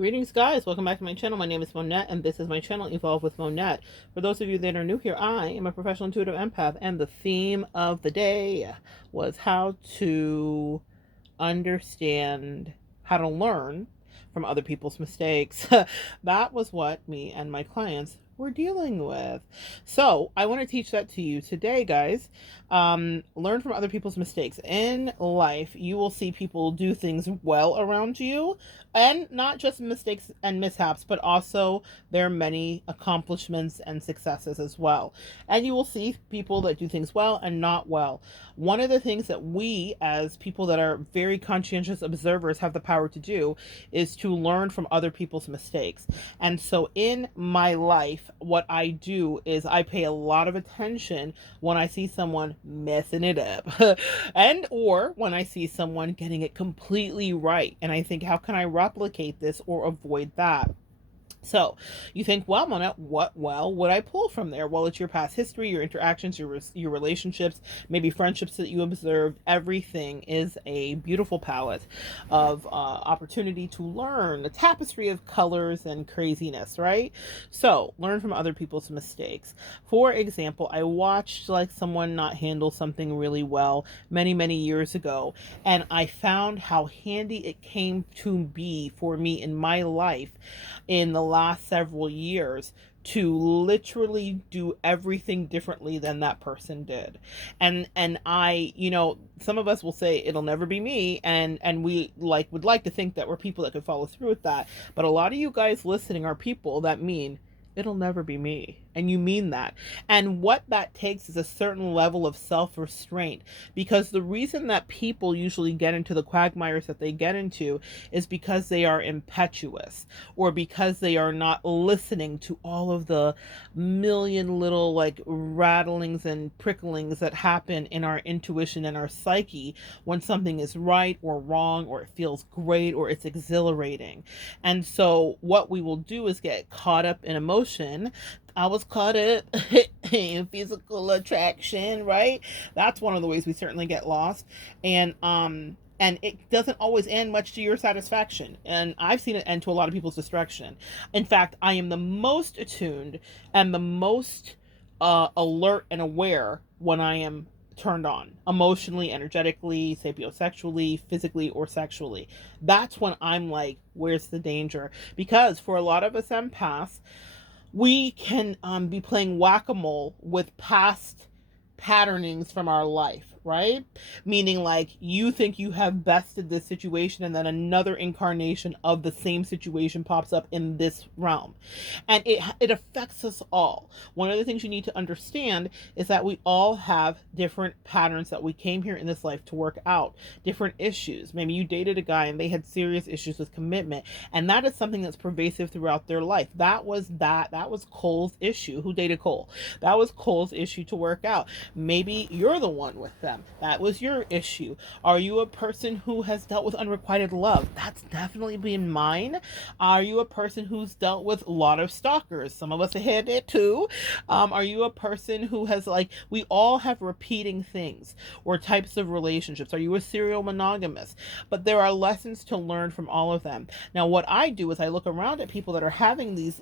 Greetings, guys. Welcome back to my channel. My name is Monette, and this is my channel, Evolve with Monette. For those of you that are new here, I am a professional intuitive empath, and the theme of the day was how to understand, how to learn from other people's mistakes. That was what me and my clients were dealing with. So I want to teach that to you today, guys. Learn from other people's mistakes. In life, you will see people do things well around you, and not just mistakes and mishaps, but also their many accomplishments and successes as well. And you will see people that do things well and not well. One of the things that we, as people that are very conscientious observers, have the power to do is to learn from other people's mistakes. And so in my life, what I do is I pay a lot of attention when I see someone messing it up and or when I see someone getting it completely right. And I think, how can I replicate this or avoid that? So you think, well, Mona, what well would I pull from there? Well, it's your past history, your interactions, your relationships, maybe friendships that you observed. Everything is a beautiful palette of opportunity to learn, a tapestry of colors and craziness, right? So learn from other people's mistakes. For example, I watched like someone not handle something really well many, many years ago, and I found how handy it came to be for me in my life in the last several years to literally do everything differently than that person did. And I, some of us will say it'll never be me, and we would like to think that we're people that could follow through with that. But a lot of you guys listening are people that mean it'll never be me. And you mean that. And what that takes is a certain level of self-restraint, because the reason that people usually get into the quagmires that they get into is because they are impetuous, or because they are not listening to all of the million little rattlings and pricklings that happen in our intuition and our psyche when something is right or wrong, or it feels great, or it's exhilarating. And so what we will do is get caught up in emotion. I was caught up in physical attraction, right? That's one of the ways we certainly get lost. And it doesn't always end much to your satisfaction. And I've seen it end to a lot of people's destruction. In fact, I am the most attuned and the most alert and aware when I am turned on emotionally, energetically, sapiosexually, physically, or sexually. That's when I'm like, where's the danger? Because for a lot of us empaths, we can be playing whack-a-mole with past patternings from our life, right? Meaning, like, you think you have bested this situation, and then another incarnation of the same situation pops up in this realm, and it affects us all. One of the things you need to understand is that we all have different patterns that we came here in this life to work out, different issues. Maybe you dated a guy and they had serious issues with commitment, and that is something that's pervasive throughout their life. That was Cole's issue. Who dated Cole? That was Cole's issue to work out. Maybe you're the one with them. That was your issue. Are you a person who has dealt with unrequited love? That's definitely been mine. Are you a person who's dealt with a lot of stalkers? Some of us have had it too. Are you a person who has, we all have repeating things or types of relationships? Are you a serial monogamous? But there are lessons to learn from all of them. Now, what I do is I look around at people that are having these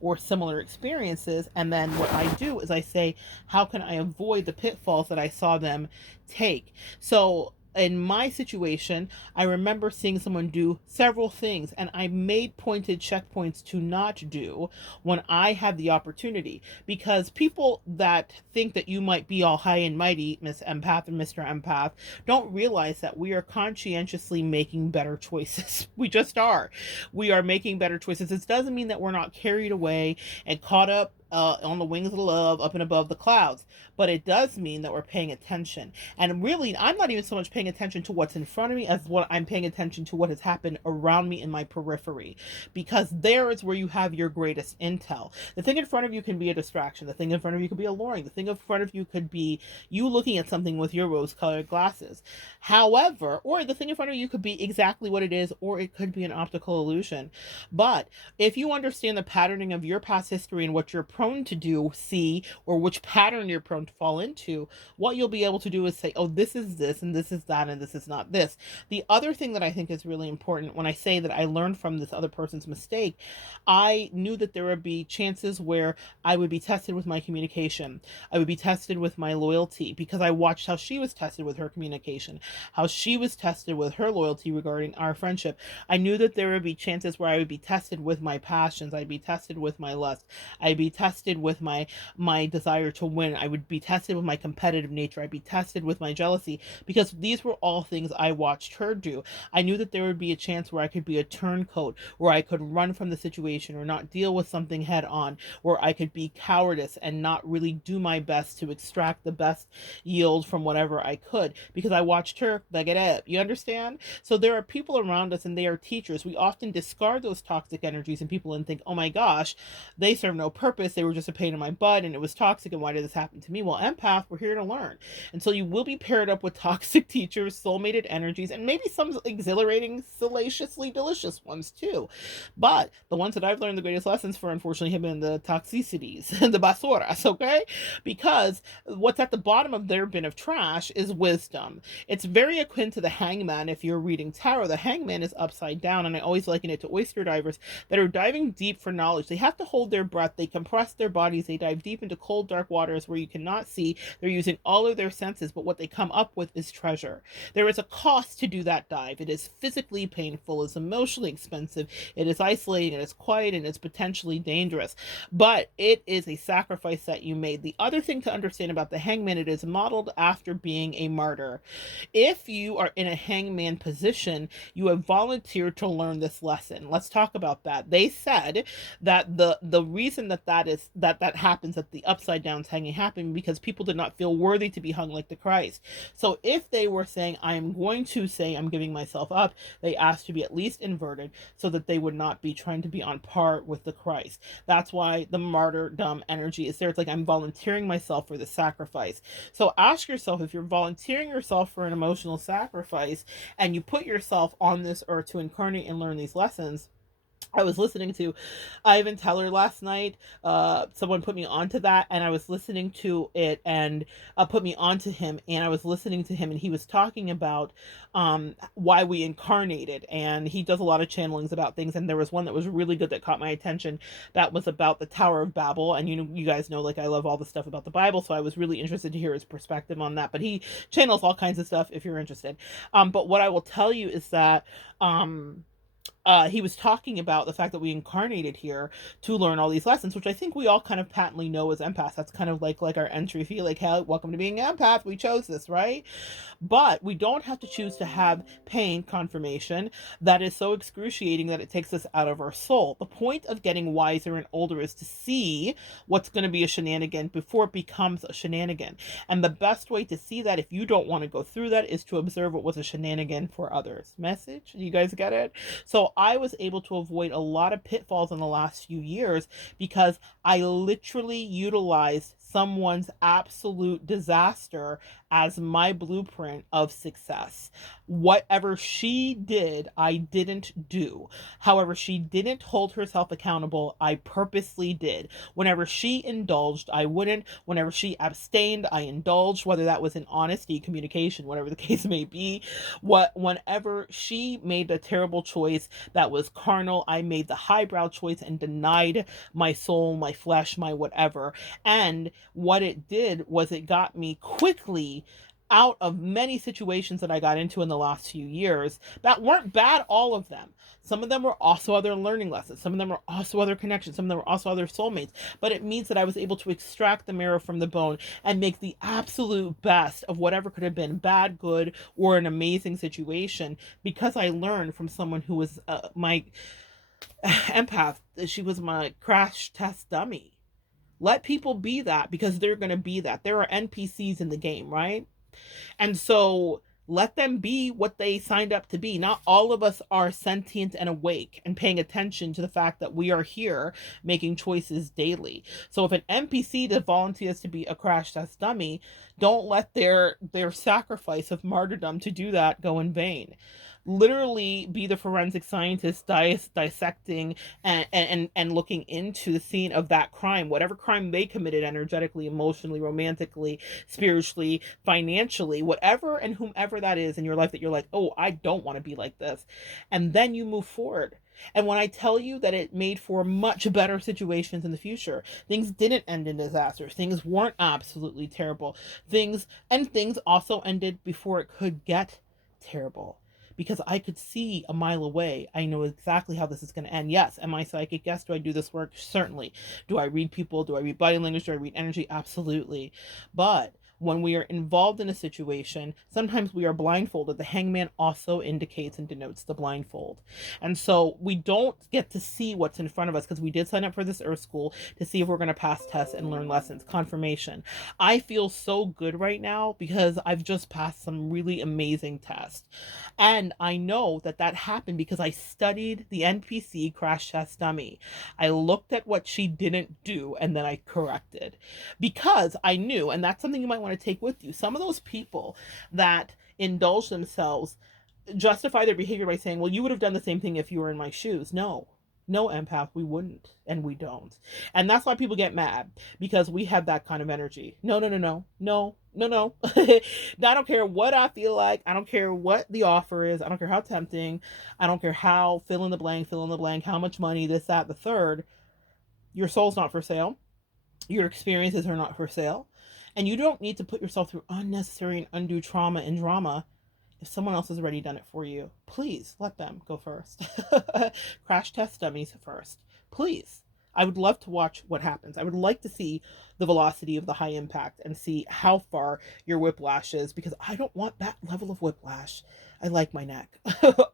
or similar experiences, and then what I do is I say, how can I avoid the pitfalls that I saw them take? So in my situation, I remember seeing someone do several things, and I made pointed checkpoints to not do when I had the opportunity. Because people that think that you might be all high and mighty, Miss Empath or Mr. Empath, don't realize that we are conscientiously making better choices. We just are. We are making better choices. This doesn't mean that we're not carried away and caught up on the wings of love up and above the clouds, but it does mean that we're paying attention. And really, I'm not even so much paying attention to what's in front of me as what I'm paying attention to what has happened around me in my periphery, because there is where you have your greatest intel. The thing in front of you can be a distraction. The thing in front of you could be alluring. The thing in front of you could be you looking at something with your rose-colored glasses. However, or the thing in front of you could be exactly what it is, or it could be an optical illusion. But if you understand the patterning of your past history and what you're prone to do, see, or which pattern you're prone to fall into, what you'll be able to do is say, oh, this is this, and this is that, and this is not this. The other thing that I think is really important when I say that I learned from this other person's mistake, I knew that there would be chances where I would be tested with my communication. I would be tested with my loyalty because I watched how she was tested with her communication, how she was tested with her loyalty regarding our friendship. I knew that there would be chances where I would be tested with my passions. I'd be tested with my lust. I'd be tested with my desire to win. I would be tested with my competitive nature. I'd be tested with my jealousy because these were all things I watched her do. I knew that there would be a chance where I could be a turncoat, where I could run from the situation or not deal with something head on, where I could be cowardice and not really do my best to extract the best yield from whatever I could, because I watched her bag it up. You understand? So there are people around us and they are teachers. We often discard those toxic energies and people and think, oh my gosh, they serve no purpose. They were just a pain in my butt and it was toxic. And why did this happen to me? Well, empath, we're here to learn. And so you will be paired up with toxic teachers, soulmated energies, and maybe some exhilarating, salaciously delicious ones too. But the ones that I've learned the greatest lessons for, unfortunately, have been the toxicities, the basuras, okay? Because what's at the bottom of their bin of trash is wisdom. It's very akin to the hangman if you're reading tarot. The hangman is upside down, and I always liken it to oyster divers that are diving deep for knowledge. They have to hold their breath. They compress their bodies. They dive deep into cold, dark waters where you cannot see. They're using all of their senses, but what they come up with is treasure. There is a cost to do that dive. It is physically painful. It's emotionally expensive. It is isolating. And it's quiet, and it's potentially dangerous. But it is a sacrifice that you made. The other thing to understand about the hangman, it is modeled after being a martyr. If you are in a hangman position, you have volunteered to learn this lesson. Let's talk about that. They said that the reason that happens, that the upside down hanging happened because people did not feel worthy to be hung like the Christ. So if they were saying, I am going to say I'm giving myself up, they asked to be at least inverted so that they would not be trying to be on par with the Christ. That's why the martyrdom energy is there. It's like I'm volunteering myself for the sacrifice. So ask yourself, if you're volunteering yourself for an emotional sacrifice and you put yourself on this earth to incarnate and learn these lessons. I was listening to Ivan Teller last night. Someone put me onto that, and I was listening to it, and put me onto him, and I was listening to him, and he was talking about why we incarnated, and he does a lot of channelings about things, and there was one that was really good that caught my attention. That was about the Tower of Babel, and you guys know, like, I love all the stuff about the Bible, so I was really interested to hear his perspective on that. But he channels all kinds of stuff if you're interested. But what I will tell you is that he was talking about the fact that we incarnated here to learn all these lessons, which I think we all kind of patently know as empaths. That's kind of like our entry fee, like, hey, welcome to being an empath. We chose this, right? But we don't have to choose to have pain confirmation that is so excruciating that it takes us out of our soul. The point of getting wiser and older is to see what's going to be a shenanigan before it becomes a shenanigan. And the best way to see that, if you don't want to go through that, is to observe what was a shenanigan for others. Message? You guys get it? So I was able to avoid a lot of pitfalls in the last few years because I literally utilized someone's absolute disaster as my blueprint of success. Whatever she did, I didn't do. However, she didn't hold herself accountable. I purposely did. Whenever she indulged, I wouldn't. Whenever she abstained, I indulged, whether that was in honesty, communication, whatever the case may be. Whenever she made a terrible choice that was carnal, I made the highbrow choice and denied my soul, my flesh, my whatever. And what it did was it got me quickly out of many situations that I got into in the last few years that weren't bad, all of them. Some of them were also other learning lessons. Some of them were also other connections. Some of them were also other soulmates. But it means that I was able to extract the marrow from the bone and make the absolute best of whatever could have been bad, good, or an amazing situation, because I learned from someone who was my empath. She was my crash test dummy. Let people be that, because they're going to be that. There are NPCs in the game, right? And so let them be what they signed up to be. Not all of us are sentient and awake and paying attention to the fact that we are here making choices daily. So if an NPC volunteers to be a crash test dummy, don't let their sacrifice of martyrdom to do that go in vain. literally be the forensic scientist dissecting and looking into the scene of that crime, whatever crime they committed, energetically, emotionally, romantically, spiritually, financially, whatever and whomever that is in your life that you're like, oh, I don't want to be like this. And then you move forward. And when I tell you that it made for much better situations in the future, things didn't end in disasters. Things weren't absolutely terrible. Things also ended before it could get terrible. Because I could see a mile away. I know exactly how this is going to end. Yes. Am I psychic? Yes. Do I do this work? Certainly. Do I read people? Do I read body language? Do I read energy? Absolutely. But when we are involved in a situation, sometimes we are blindfolded. The hangman also indicates and denotes the blindfold. And so we don't get to see what's in front of us because we did sign up for this Earth School to see if we're going to pass tests and learn lessons, confirmation. I feel so good right now because I've just passed some really amazing tests. And I know that that happened because I studied the NPC crash test dummy. I looked at what she didn't do and then I corrected because I knew, and that's something you might want to take with you. Some of those people that indulge themselves justify their behavior by saying, well, you would have done the same thing if you were in my shoes. No. No, empath, we wouldn't, and we don't. And that's why people get mad, because we have that kind of energy. No, no, no, no, no, no, no. I don't care what I feel like. I don't care what the offer is. I don't care how tempting. I don't care how fill in the blank, how much money, this, that, the third. Your soul's not for sale. Your experiences are not for sale. And you don't need to put yourself through unnecessary and undue trauma and drama if someone else has already done it for you. Please let them go first. Crash test dummies first. Please. I would love to watch what happens. I would like to see the velocity of the high impact and see how far your whiplash is, because I don't want that level of whiplash. I like my neck.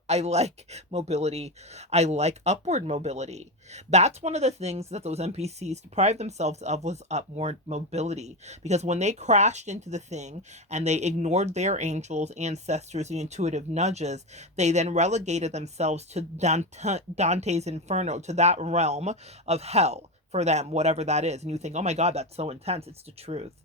I like mobility. I like upward mobility. That's one of the things that those NPCs deprived themselves of, was upward mobility. Because when they crashed into the thing and they ignored their angels, ancestors, and intuitive nudges, they then relegated themselves to Dante's Inferno, to that realm of hell for them, whatever that is. And you think, oh my God, that's so intense. It's the truth.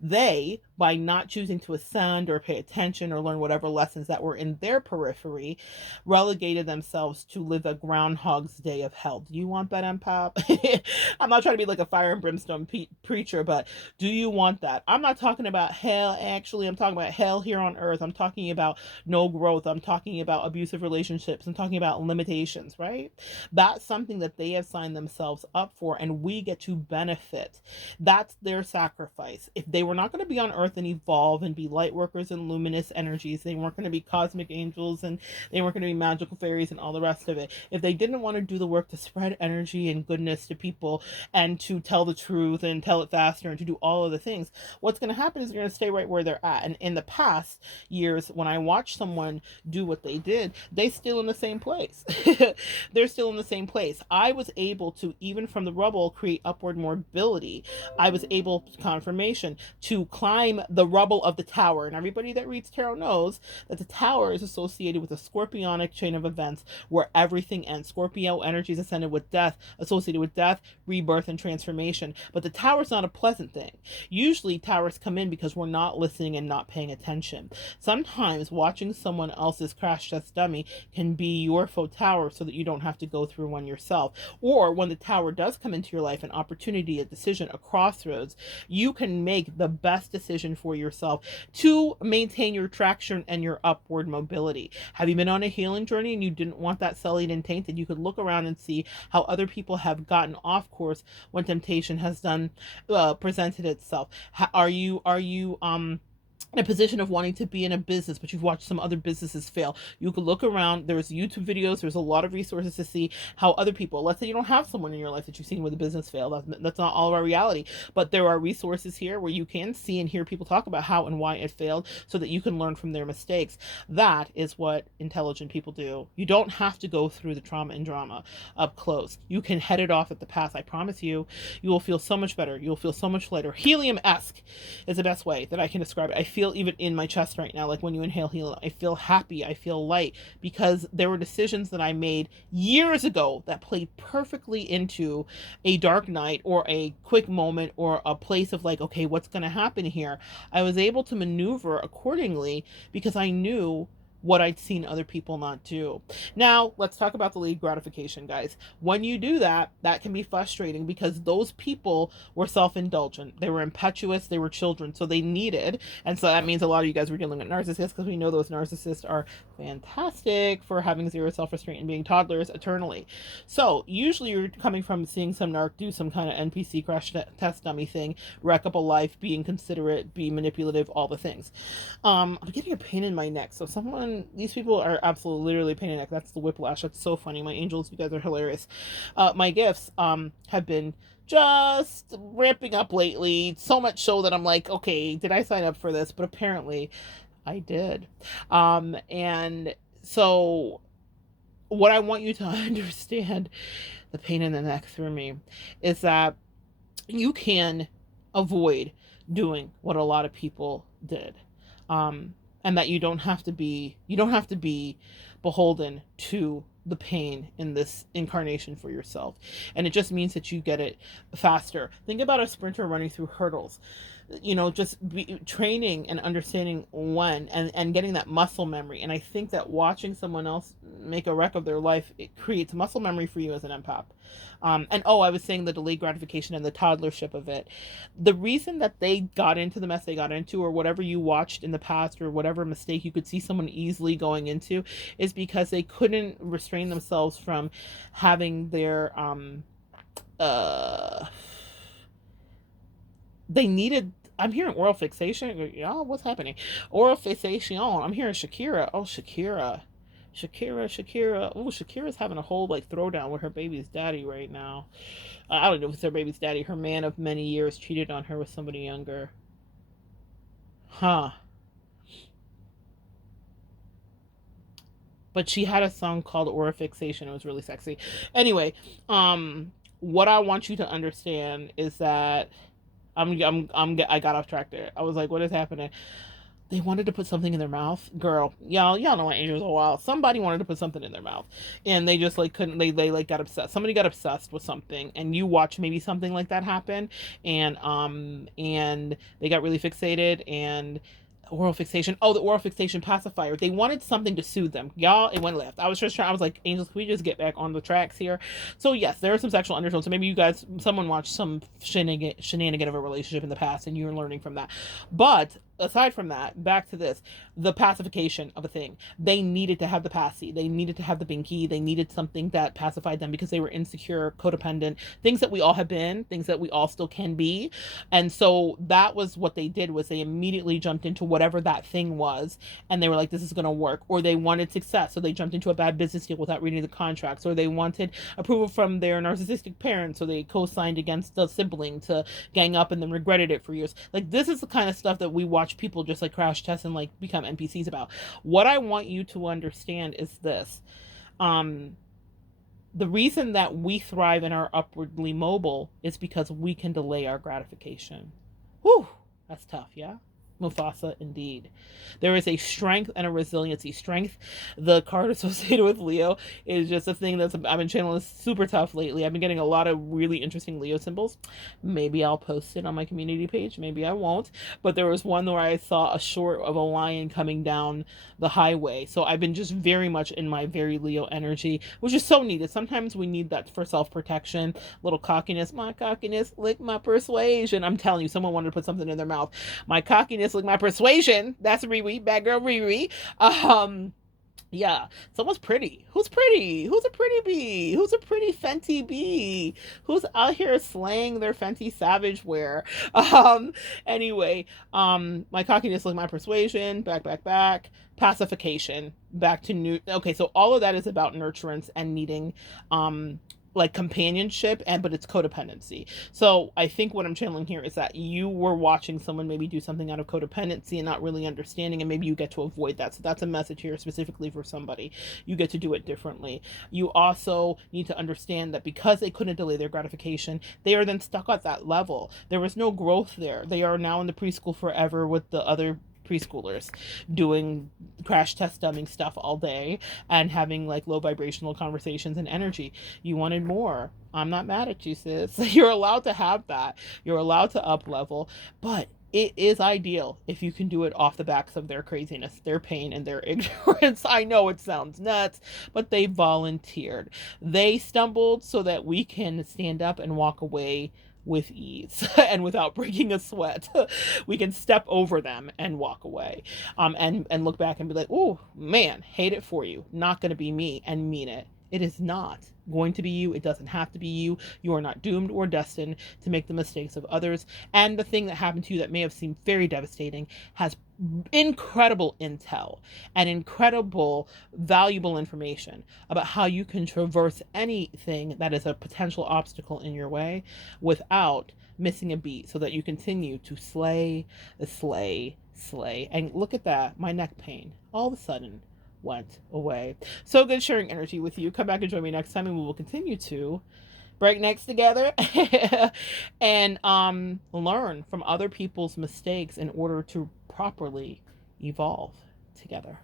They, by not choosing to ascend or pay attention or learn whatever lessons that were in their periphery, relegated themselves to live a Groundhog's Day of hell. Do you want that, empath? I'm not trying to be like a fire and brimstone preacher, but do you want that? I'm not talking about hell, actually. I'm talking about hell here on earth. I'm talking about no growth. I'm talking about abusive relationships. I'm talking about limitations, right? That's something that they have signed themselves up for, and we get to benefit. That's their sacrifice. If they were not going to be on earth and evolve and be light workers and luminous energies, they weren't going to be cosmic angels, and they weren't going to be magical fairies and all the rest of it. If they didn't want to do the work to spread energy and goodness to people and to tell the truth and tell it faster and to do all of the things, what's going to happen is they're going to stay right where they're at. And in the past years, when I watched someone do what they did, they still in the same place. They're still in the same place. I was able to, even from the rubble, create upward mobility. I was able, confirmation, to climb the rubble of the tower. And everybody that reads tarot knows that the tower is associated with a scorpionic chain of events where everything ends. Scorpio energy is ascended with death, associated with death, rebirth, and transformation. But the tower is not a pleasant thing. Usually towers come in because we're not listening and not paying attention. Sometimes watching someone else's crash test dummy can be your faux tower so that you don't have to go through one yourself. Or when the tower does come into your life, an opportunity, a decision, a crossroads, you can make the best decision for yourself to maintain your traction and your upward mobility. Have you been on a healing journey and you didn't want that sullied and tainted? You could look around and see how other people have gotten off course when temptation has presented itself. Are you in a position of wanting to be in a business, but you've watched some other businesses fail? You could look around. There's YouTube videos. There's a lot of resources to see how other people, let's say you don't have someone in your life that you've seen with a business fail. That's not all of our reality, but there are resources here where you can see and hear people talk about how and why it failed so that you can learn from their mistakes. That is what intelligent people do. You don't have to go through the trauma and drama up close. You can head it off at the pass. I promise you, you will feel so much better. You'll feel so much lighter. Helium-esque is the best way that I can describe it. I feel even in my chest right now, like when you inhale helium, I feel happy, I feel light, because there were decisions that I made years ago that played perfectly into a dark night or a quick moment or a place of like, okay, what's going to happen here? I was able to maneuver accordingly because I knew what I'd seen other people not do. Now, let's talk about delayed gratification, guys. When you do that, that can be frustrating because those people were self-indulgent. They were impetuous. They were children. So they needed, and so that means a lot of you guys were dealing with narcissists, because we know those narcissists are fantastic for having zero self-restraint and being toddlers eternally. So usually you're coming from seeing some narc do some kind of NPC crash test dummy thing, wreck up a life, be inconsiderate, be manipulative, all the things. I'm getting a pain in my neck. So these people are absolutely literally a pain in the neck. That's the whiplash. That's so funny. My angels, you guys are hilarious. My gifts have been just ramping up lately, so much so that I'm like, okay, did I sign up for this? But apparently I did. And so what I want you to understand, the pain in the neck through me, is that you can avoid doing what a lot of people did. And that you don't have to be beholden to the pain in this incarnation for yourself. And it just means that you get it faster. Think about a sprinter running through hurdles. Just training and understanding when, and getting that muscle memory. And I think that watching someone else make a wreck of their life, it creates muscle memory for you as an empath. I was saying the delayed gratification and the toddlership of it. The reason that they got into the mess they got into, or whatever you watched in the past, or whatever mistake you could see someone easily going into, is because they couldn't restrain themselves from having their they needed, I'm hearing oral fixation. Y'all, what's happening? Oral fixation. I'm hearing Shakira. Oh, Shakira. Oh, Shakira's having a whole throwdown with her baby's daddy right now. I don't know if it's her baby's daddy. Her man of many years cheated on her with somebody younger. Huh. But she had a song called Oral Fixation. It was really sexy. Anyway, what I want you to understand is that I got off track there. I was like, what is happening? They wanted to put something in their mouth. Girl, y'all know my angels are wild. Somebody wanted to put something in their mouth, and they just couldn't. They got obsessed. Somebody got obsessed with something, and you watch maybe something like that happen, and they got really fixated. And oral fixation. Oh, the oral fixation pacifier. They wanted something to soothe them. Y'all, it went left. I was like, angels, can we just get back on the tracks here? So yes, there are some sexual undertones. So maybe you guys, someone watched some shenanigan of a relationship in the past, and you're learning from that. But aside from that, back to this, the pacification of a thing. They needed to have the passy. They needed to have the binky. They needed something that pacified them because they were insecure, codependent, things that we all have been, things that we all still can be. And so that was what they did, was they immediately jumped into whatever that thing was, and they were like, this is going to work. Or they wanted success, so they jumped into a bad business deal without reading the contracts. Or they wanted approval from their narcissistic parents, so they co-signed against the sibling to gang up and then regretted it for years. This is the kind of stuff that we watch people just crash test and become NPCs about. What I want you to understand is this. The reason that we thrive and are upwardly mobile is because we can delay our gratification. Whew, that's tough, yeah? Mufasa, indeed. There is a strength and a resiliency. Strength, the card associated with Leo, is just a thing I've been channeling super tough lately. I've been getting a lot of really interesting Leo symbols. Maybe I'll post it on my community page. Maybe I won't. But there was one where I saw a short of a lion coming down the highway. So I've been just very much in my very Leo energy, which is so needed. Sometimes we need that for self-protection. Little cockiness. My cockiness, lick my persuasion. I'm telling you, someone wanted to put something in their mouth. My cockiness, like my persuasion. That's Riri, bad girl Riri. Yeah, someone's pretty. Who's pretty? Who's a pretty bee? Who's a pretty Fenty bee? Who's out here slaying their Fenty Savage wear? Anyway, my cockiness, like my persuasion, back, pacification, back to new. Okay, so all of that is about nurturance and needing, companionship, but it's codependency. So I think what I'm channeling here is that you were watching someone maybe do something out of codependency and not really understanding, and maybe you get to avoid that. So that's a message here specifically for somebody. You get to do it differently. You also need to understand that because they couldn't delay their gratification, they are then stuck at that level. There was no growth there. They are now in the preschool forever with the other preschoolers doing crash test dumbing stuff all day and having low vibrational conversations and energy. You wanted more. I'm not mad at you, sis. You're allowed to have that. You're allowed to up level, but it is ideal if you can do it off the backs of their craziness, their pain, and their ignorance. I know it sounds nuts, but they volunteered. They stumbled so that we can stand up and walk away with ease and without breaking a sweat. We can step over them and walk away, and look back and be like, oh man, hate it for you. Not going to be me, and mean it. It is not going to be you. It doesn't have to be you. You are not doomed or destined to make the mistakes of others. And the thing that happened to you that may have seemed very devastating has incredible intel and incredible valuable information about how you can traverse anything that is a potential obstacle in your way without missing a beat, so that you continue to slay, slay. And look at that, my neck pain all of a sudden went away. So good sharing energy with you. Come back and join me next time, and we will continue to break necks together and learn from other people's mistakes in order to properly evolve together.